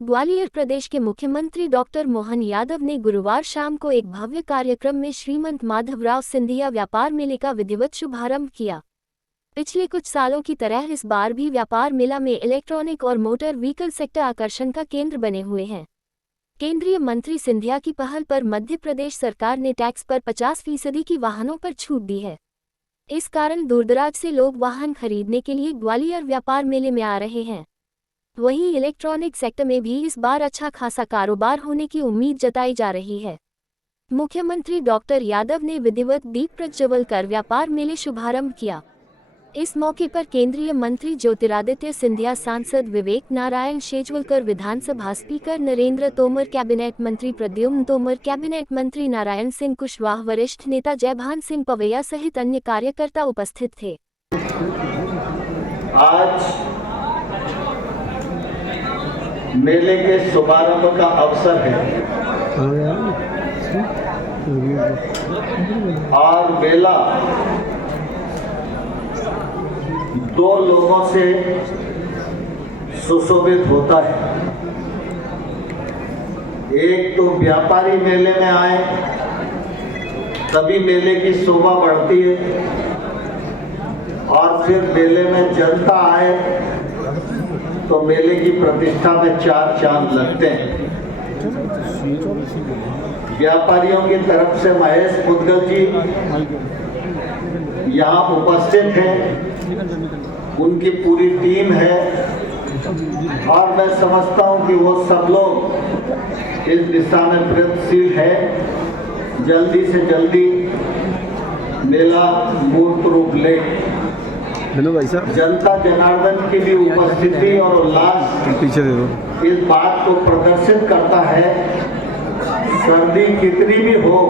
ग्वालियर प्रदेश के मुख्यमंत्री डॉक्टर मोहन यादव ने गुरुवार शाम को एक भव्य कार्यक्रम में श्रीमंत माधवराव सिंधिया व्यापार मेले का विधिवत शुभारंभ किया। पिछले कुछ सालों की तरह इस बार भी व्यापार मेला में इलेक्ट्रॉनिक और मोटर व्हीकल सेक्टर आकर्षण का केंद्र बने हुए हैं। केंद्रीय मंत्री सिंधिया की पहल पर मध्य प्रदेश सरकार ने टैक्स पर 50% की वाहनों पर छूट दी है। इस कारण दूरदराज से लोग वाहन खरीदने के लिए ग्वालियर व्यापार मेले में आ रहे हैं। वहीं इलेक्ट्रॉनिक सेक्टर में भी इस बार अच्छा खासा कारोबार होने की उम्मीद जताई जा रही है। मुख्यमंत्री डॉक्टर यादव ने विधिवत दीप प्रज्वल कर व्यापार मेले शुभारंभ किया। इस मौके पर केंद्रीय मंत्री ज्योतिरादित्य सिंधिया, सांसद विवेक नारायण शेजवलकर, विधानसभा स्पीकर नरेंद्र तोमर, कैबिनेट मंत्री प्रद्युम्न तोमर, कैबिनेट मंत्री नारायण सिंह कुशवाहा, वरिष्ठ नेता जयभान सिंह पवैया सहित अन्य कार्यकर्ता उपस्थित थे। आज मेले के शुभारंभ का अवसर है और मेला दो लोगों से सुशोभित होता है। एक तो व्यापारी मेले में आए तभी मेले की शोभा बढ़ती है और फिर मेले में जनता आए तो मेले की प्रतिष्ठा में चार चांद लगते हैं। व्यापारियों की तरफ से महेश मुदगल जी यहाँ उपस्थित हैं, उनकी पूरी टीम है और मैं समझता हूँ कि वो सब लोग इस दिशा में प्रयत्नशील है, जल्दी से जल्दी मेला मूर्त रूप ले। जनता जनार्दन की भी उपस्थिति और उल्लास पीछे दे दो। इस बात को प्रदर्शित करता है, सर्दी कितनी भी हो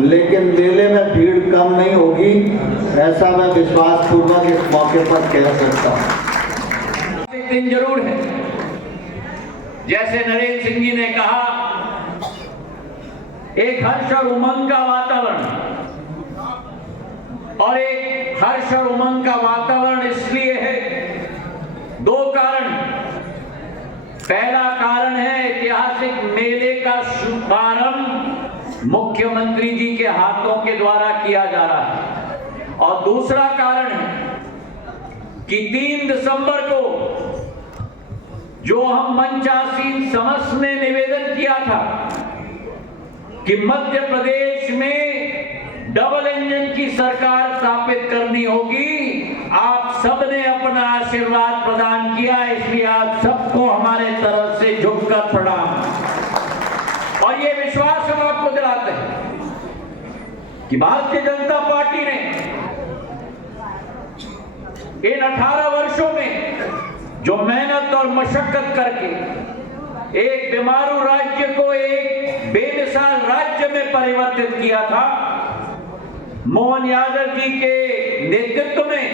लेकिन मेले में भीड़ कम नहीं होगी, ऐसा मैं विश्वास पूर्वक इस मौके पर कह सकता हूँ। एक दिन जरूर है, जैसे नरेंद्र सिंह जी ने कहा, एक हर्ष और उमंग का वातावरण, और एक हर्ष और उमंग का वातावरण इसलिए है, दो कारण। पहला कारण है ऐतिहासिक मेले का शुभारंभ मुख्यमंत्री जी के हाथों के द्वारा किया जा रहा है, और दूसरा कारण है कि 3 दिसंबर को जो हम मंचासीन समस्त ने निवेदन किया था कि मध्य प्रदेश में डबल इंजन की सरकार स्थापित करनी होगी, आप सबने अपना आशीर्वाद प्रदान किया, इसलिए आप सबको हमारे तरफ से झुककर प्रणाम। और ये विश्वास हम आपको दिलाते हैं कि भारतीय जनता पार्टी ने इन 18 वर्षों में जो मेहनत और मशक्कत करके एक बीमारू राज्य को एक बेमिसाल राज्य में परिवर्तित किया था, मोहन यादव जी के नेतृत्व में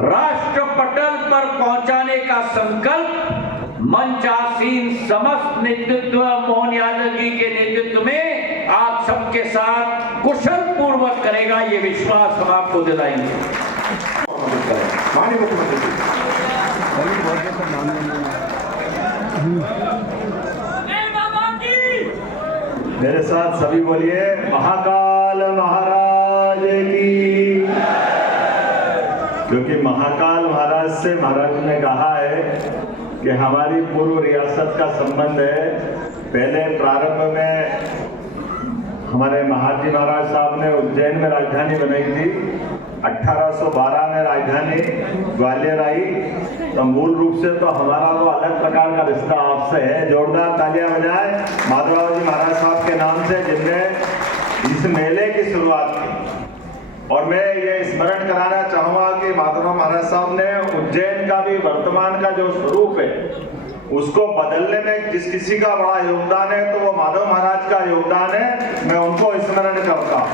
राष्ट्र पटल पर पहुंचाने का संकल्प मंचासीन समस्त नेतृत्व मोहन यादव जी के नेतृत्व में आप सबके साथ कुशल पूर्वक करेगा, ये विश्वास हम आपको दिलाएंगे। माननीय मुख्यमंत्री मेरे साथ सभी बोलिए, महाकाल महाराज की। क्योंकि महाकाल महाराज से महाराज ने कहा है कि हमारी पूर्व रियासत का संबंध है। पहले प्रारंभ में हमारे महाजी महाराज साहब ने उज्जैन में राजधानी बनाई थी, 1812 में राजधानी ग्वालियर आई, तो मूल रूप से तो हमारा तो अलग प्रकार का रिश्ता आपसे है। जोरदार तालियां बजाएं माधवराव जी महाराज साहब के नाम से, जिनने इस मेले की शुरुआत की। और मैं ये स्मरण कराना चाहूंगा कि माधवराव महाराज साहब ने उज्जैन का भी वर्तमान का जो स्वरूप है उसको बदलने में जिस किसी का बड़ा योगदान है तो वो माधव महाराज का योगदान है, मैं उनको स्मरण करता हूँ।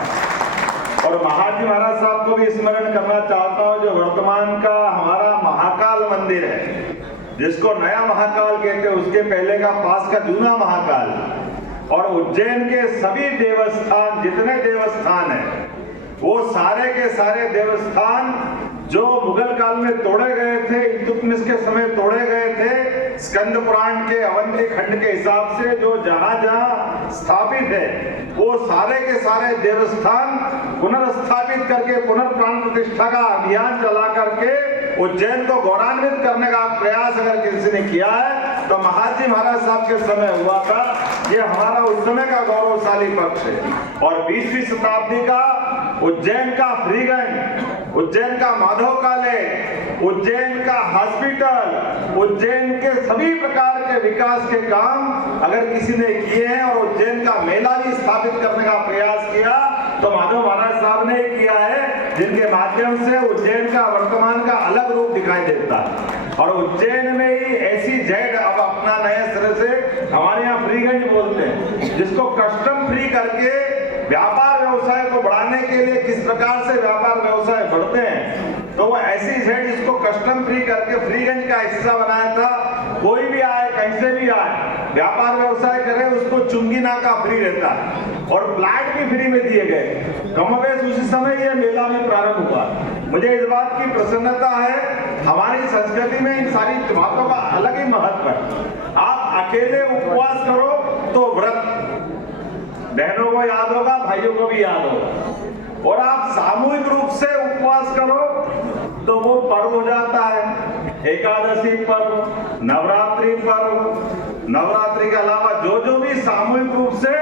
और महाजी महाराज साहब को भी स्मरण करना चाहता हूँ, जो वर्तमान का हमारा महाकाल मंदिर है, जिसको नया महाकाल कहते हैं, उसके पहले का पास का जूना महाकाल, और उज्जैन के सभी देवस्थान, जितने देवस्थान हैं, वो सारे के सारे देवस्थान जो मुगल काल में तोड़े गए थे, इल्तुतमिश के समय तोड़े गए थे, स्कंद पुराण के अवंती खंड के हिसाब से जो जहां जहां स्थापित है वो सारे के सारे देवस्थान पुनर्स्थापित करके पुनर्प्राण प्रतिष्ठा का अभियान चला करके उज्जैन को गौरवान्वित करने का प्रयास अगर किसी ने किया है तो महाजी महाराज साहब के समय हुआ था। ये हमारा उस समय का गौरवशाली पक्ष है। और 20वीं शताब्दी का उज्जैन का फ्रीगंज, उज्जैन का माधव कॉलेज, उज्जैन का हॉस्पिटल, उज्जैन के सभी प्रकार के विकास के काम अगर किसी ने किए हैं और उज्जैन का मेला भी स्थापित करने का प्रयास किया तो माधव महाराज साहब ने किया है, जिनके माध्यम से उज्जैन का वर्तमान का अलग रूप दिखाई देता है। और उज्जैन में ही ऐसी जेड अब अपना नए सिरे से हमारे यहाँ फ्रीगंज बोलते हैं, जिसको कस्टम फ्री करके व्यापार व्यवसाय को बढ़ाने के लिए किस प्रकार से व्यापार व्यवसाय बढ़ते हैं, तो वो ऐसी जेड जिसको कस्टम फ्री करके फ्रीगंज का हिस्सा बनाया था। कोई भी आए कहीं से भी आए व्यापार व्यवसाय करे उसको चुंगी नाका फ्री रहता है और प्लाट भी फ्री में दिए गए। कमोबेश उसी समय ये मेला में प्रारंभ हुआ। मुझे इस बात की प्रसन्नता है, हमारी संस्कृति में इन सारी बातों का अलग ही महत्व है। आप अकेले उपवास करो तो व्रत बहनों को याद होगा, भाइयों को भी याद होगा, और आप सामूहिक रूप से उपवास करो तो वो पर्व हो जाता है। एकादशी पर्व, नवरात्रि पर्व, नवरात्रि के अलावा जो भी सामूहिक रूप से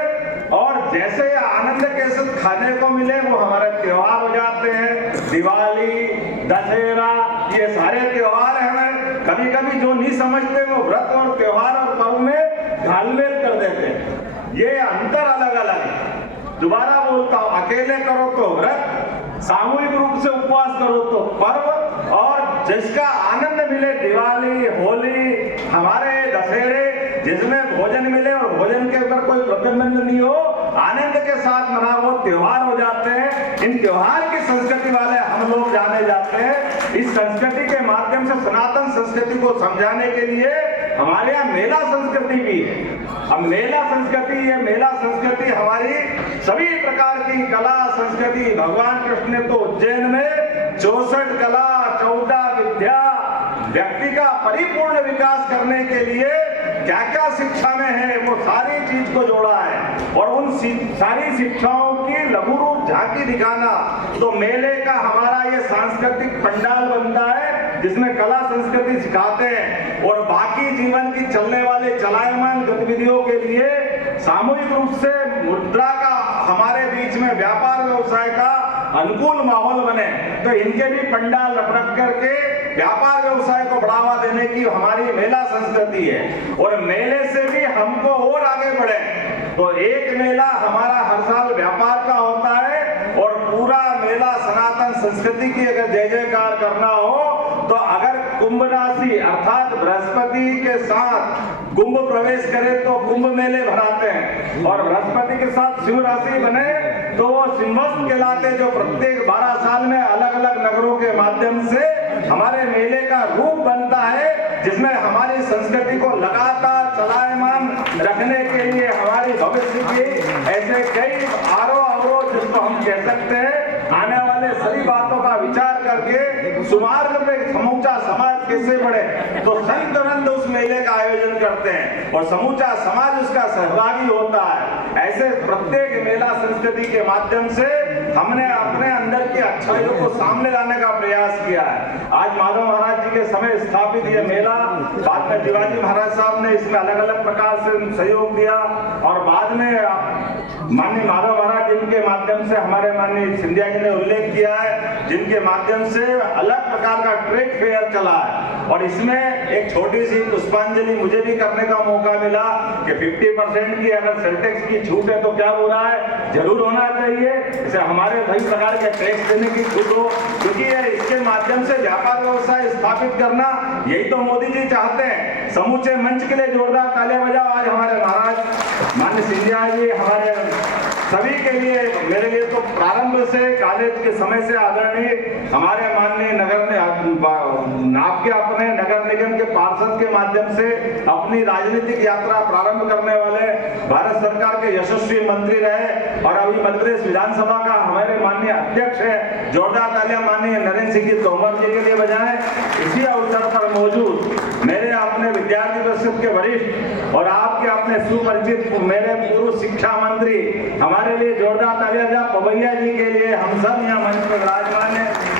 और जैसे आनंद के साथ खाने को मिले वो हमारे त्योहार हो जाते हैं। दिवाली, दशहरा, ये सारे त्योहार हमें कभी कभी जो नहीं समझते वो व्रत और त्योहार और पर्व में घालमेल कर देते हैं। ये अंतर अलग अलग है। दोबारा बोलता हूं, अकेले करो तो व्रत, सामूहिक रूप से उपवास करो तो पर्व, और जिसका आनंद मिले दिवाली, होली, हमारे दशहरे, जिसमें भोजन मिले और भोजन के ऊपर कोई प्रतिबंध नहीं हो, आनंद के साथ मना वो त्योहार हो जाते हैं। इन त्योहार की संस्कृति वाले हम लोग जाने जाते हैं। इस संस्कृति के माध्यम से सनातन संस्कृति को समझाने के लिए हमारे यहाँ मेला संस्कृति भी है। अब मेला संस्कृति, ये मेला संस्कृति हमारी सभी प्रकार की कला संस्कृति, भगवान कृष्ण ने तो उज्जैन में 64 कला, 14 विद्या, व्यक्ति का परिपूर्ण विकास करने के लिए क्या क्या शिक्षा में है वो सारी चीज को जोड़ा है। और उन सारी शिक्षाओं की लघु रूप झांकी दिखाना, तो मेले का हमारा ये सांस्कृतिक पंडाल बनता है जिसमें कला संस्कृति सिखाते हैं। और बाकी जीवन की चलने वाले चलायमान गतिविधियों के लिए सामूहिक रूप से मुद्रा का हमारे बीच में व्यापार व्यवसाय का अनुकूल माहौल बने, तो इनके भी पंडाल रख करके व्यापार व्यवसाय को बढ़ावा देने की हमारी मेला संस्कृति है। और मेले से भी हमको और आगे बढ़े, तो एक मेला हमारा हर साल व्यापार का होता है और पूरा मेला सनातन संस्कृति की अगर जय जयकार करना हो तो अगर कुंभ राशि अर्थात बृहस्पति के साथ कुंभ प्रवेश करे तो कुंभ मेले भराते हैं, और बृहस्पति के साथ सिंह राशि बने तो वो सिंहस्थ कहलाते, जो प्रत्येक 12 साल में अलग अलग नगरों के माध्यम से हमारे मेले का रूप बनता है, जिसमें हमारी संस्कृति को लगातार चलायमान रखने के लिए हमारी भविष्य की ऐसे कई आरोह अवरोध जिसको हम कह सकते हैं, आने वाले सभी बातों का विचार करके सुमार्ग पे समूचा समाज कैसे बढ़े, तो संत वृंद उस मेले का आयोजन करते हैं और समूचा समाज उसका सहभागी होता है। ऐसे प्रत्येक मेला संस्कृति के माध्यम से हमने अपने अंदर की अच्छाइयों को सामने लाने का प्रयास किया है। आज माधव महाराज जी के समय स्थापित यह मेला, बाद में शिवाजी महाराज साहब ने इसमें अलग अलग प्रकार से सहयोग दिया, और बाद में माननीय माधव महाराज जिनके माध्यम से हमारे माननीय सिंधिया जी ने उल्लेख किया है, जिनके माध्यम से अलग प्रकार का ट्रेड फेयर चला है। और इसमें एक छोटी सी पुष्पांजलि मुझे भी करने का मौका मिला कि 50% की अगर सेंटेक्स की छूट है तो क्या हो रहा है, जरूर होना चाहिए। इसे हमारे कई प्रकार के टैक्स देने की छूट हो, क्योंकि इसके माध्यम से व्यापार व्यवसाय स्थापित करना यही तो मोदी जी चाहते हैं। समूचे मंच के लिए जोरदार तालियां बजाओ। आज हमारे महाराज माननीय सिंधिया जी, हमारे सभी के लिए, मेरे लिए तो प्रारंभ से कॉलेज के समय से आदरणीय हमारे माननीय आपके अपने नगर निगम के पार्षद के माध्यम से अपनी राजनीतिक यात्रा प्रारंभ करने वाले भारत सरकार के यशस्वी मंत्री रहे और अभी मध्य प्रदेश विधानसभा का हमारे माननीय अध्यक्ष है। जोरदार तालियां माननीय नरेंद्र सिंह जी तोमर जी के लिए बजाएं। इसी अवसर पर मौजूद मेरे अपने विद्यार्थी परिषद के वरिष्ठ और आपके अपने सुपरिचित मेरे पूर्व शिक्षा मंत्री, हमारे लिए जोरदार तालियां पवैया जी के लिए, हम सब यहाँ मंच पर विराजमान है।